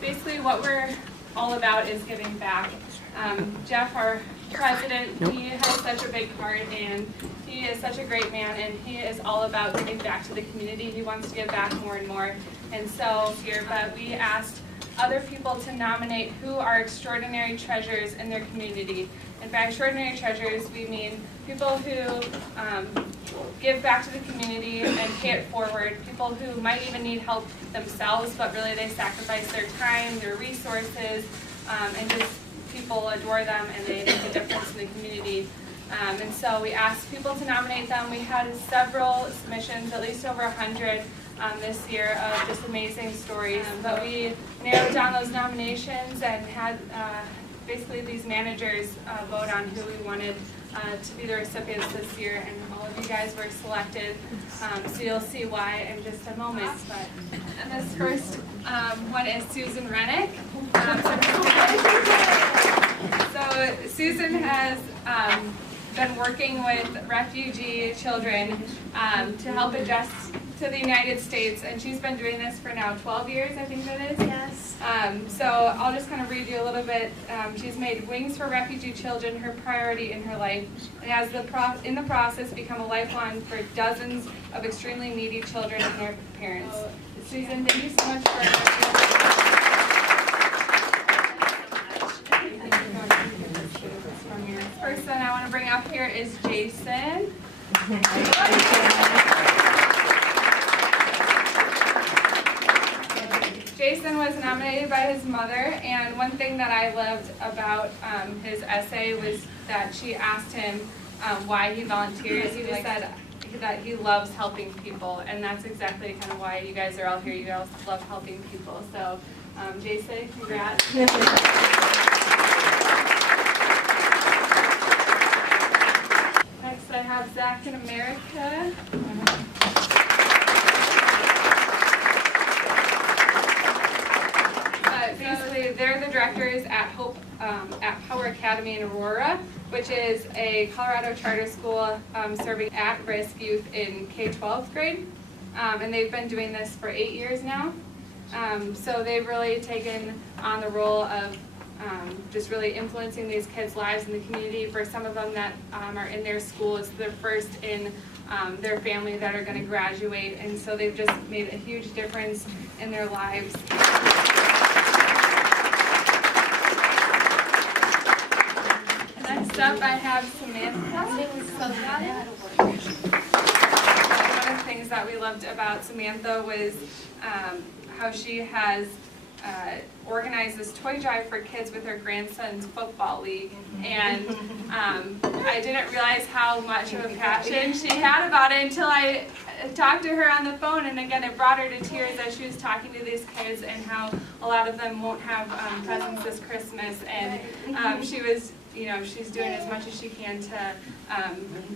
basically what we're all about is giving back. Jeff, our president, he has such a big heart, and he is such a great man, and he is all about giving back to the community. He wants to give back more and more. And so here, but we asked other people to nominate who are extraordinary treasures in their community. And by extraordinary treasures, we mean people who give back to the community and pay it forward, people who might even need help themselves, but really they sacrifice their time, their resources, and just people adore them and they make a difference in the community. And so we asked people to nominate them. We had several submissions, at least over 100 this year, of just amazing stories. But we narrowed down those nominations and had basically these managers vote on who we wanted to be the recipients this year, and all of you guys were selected. So you'll see why in just a moment. And this first one is Susan Rennick. So Susan has been working with refugee children to help adjust to the United States, and she's been doing this for now 12 years, I think that is. Yes. So I'll just kind of read you a little bit. She's made Wings for Refugee Children her priority in her life, and has in the process become a lifeline for dozens of extremely needy children and their parents. Susan, thank you so much for First person I want to bring up here is Jason. Jason was nominated by his mother, and one thing that I loved about his essay was that she asked him why he volunteers. He just said that he loves helping people, and that's exactly kind of why you guys are all here. You guys love helping people. So, Jason, congrats. Next, I have Zach in America. Basically, they're the directors at Hope at Power Academy in Aurora, which is a Colorado charter school serving at-risk youth in K-12 grade. And they've been doing this for 8 years now. So they've really taken on the role of just really influencing these kids' lives in the community. For some of them that are in their school, it's their first in their family that are going to graduate, and so they've just made a huge difference in their lives. Next up, I have Samantha. One of the things that we loved about Samantha was how she has organized this toy drive for kids with her grandson's football league, and I didn't realize how much of a passion she had about it until I talked to her on the phone, and again it brought her to tears as she was talking to these kids and how a lot of them won't have presents this Christmas, and she was, you know, she's doing as much as she can to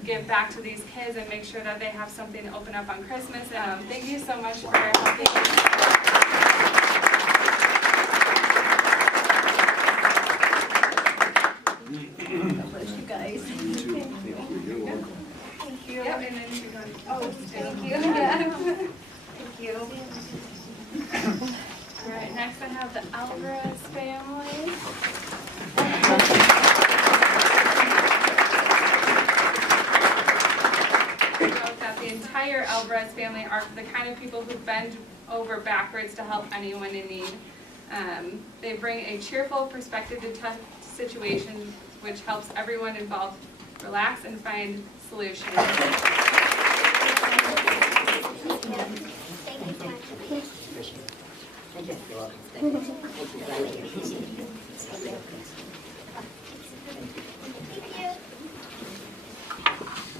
give back to these kids and make sure that they have something to open up on Christmas. Thank you so much for helping. You guys. Thank you. Yep, and then you're going. Oh, thank you. Thank you. All right, next I have the Alvarez family. That the entire Alvarez family are the kind of people who bend over backwards to help anyone in need. They bring a cheerful perspective to tough situations, which helps everyone involved relax and find solutions.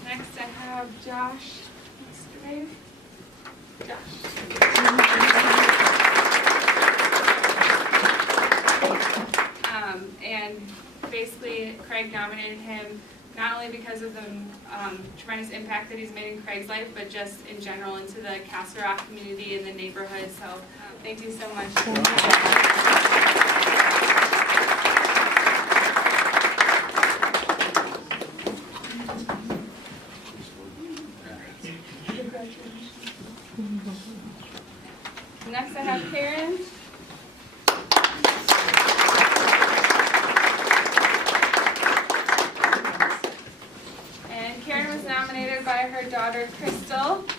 Next I have Josh. Josh. And basically Craig nominated him not only because of the tremendous impact that he's made in Craig's life, but just in general into the Castle Rock community and the neighborhood. So thank you so much. Next I have Karen.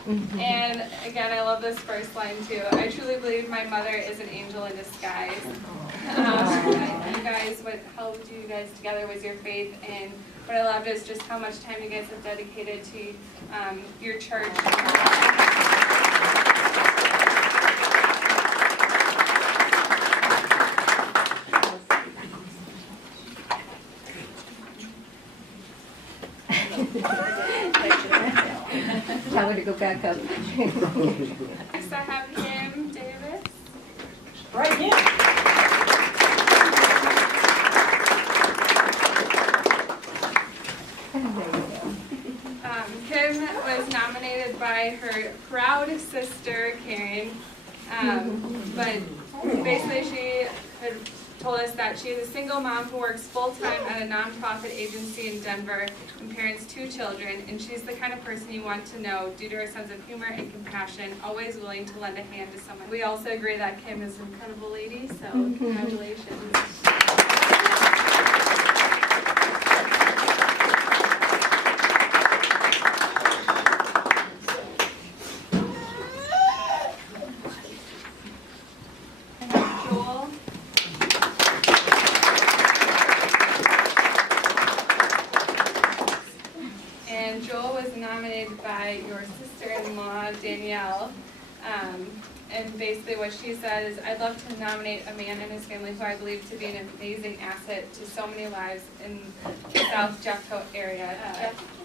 And again, I love this first line too. I truly believe my mother is an angel in disguise. You guys, what held you guys together was your faith, and what I loved is just how much time you guys have dedicated to your church. Tell her to go back up. Next, I have Kim Davis. Right here. Kim was nominated by her proud sister, Karen, but basically she had told us that she is a single mom who works full-time at a nonprofit agency in Denver and parents 2 children, and she's the kind of person you want to know due to her sense of humor and compassion, always willing to lend a hand to someone. We also agree that Kim is an incredible lady, so congratulations. Joel. And Joel was nominated by your sister-in-law, Danielle. And basically what she said is, I'd love to nominate a man and his family who I believe to be an amazing asset to so many lives in the South Jeffcoat area.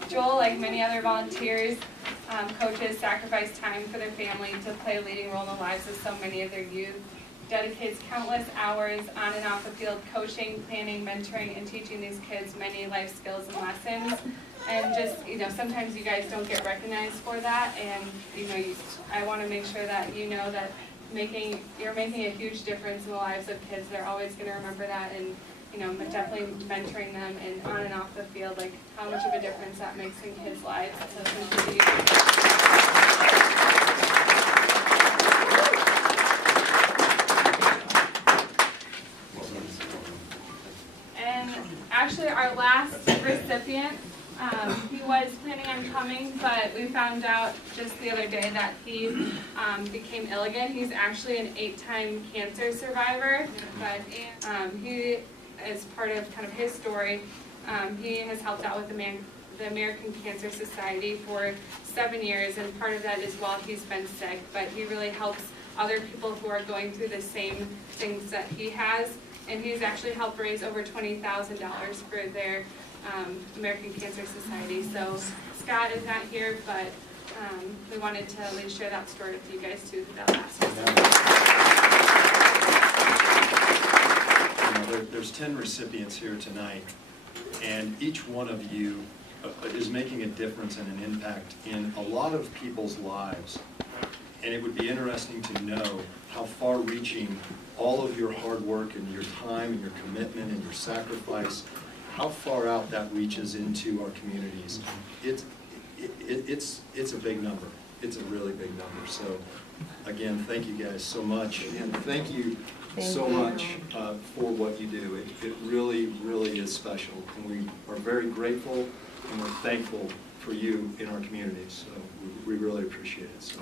Joel, like many other volunteers, coaches, sacrifice time for their family to play a leading role in the lives of so many of their youth. Dedicates countless hours on and off the field coaching, planning, mentoring, and teaching these kids many life skills and lessons. And just, sometimes you guys don't get recognized for that, and, I want to make sure that you know that you're making a huge difference in the lives of kids. They're always going to remember that, and, definitely mentoring them and on and off the field, like how much of a difference that makes in kids' lives. So thank you. And actually, our last recipient, he was planning on coming, but we found out just the other day that he became ill again. He's actually an 8-time cancer survivor, but he, as part of kind of his story, he has helped out with the American Cancer Society for 7 years, and part of that is while he's been sick, but he really helps other people who are going through the same things that he has, and he's actually helped raise over $20,000 for their American Cancer Society. So Scott is not here, but we wanted to at least share that story with you guys too. That last There's 10 recipients here tonight, and each one of you is making a difference and an impact in a lot of people's lives. And it would be interesting to know how far-reaching all of your hard work and your time and your commitment and your sacrifice, how far out that reaches into our communities. It's a big number. It's a really big number. So again, thank you guys so much, and thank you so much for what you do. It really, really is special, and we are very grateful and we're thankful for you in our communities. So we really appreciate it. So.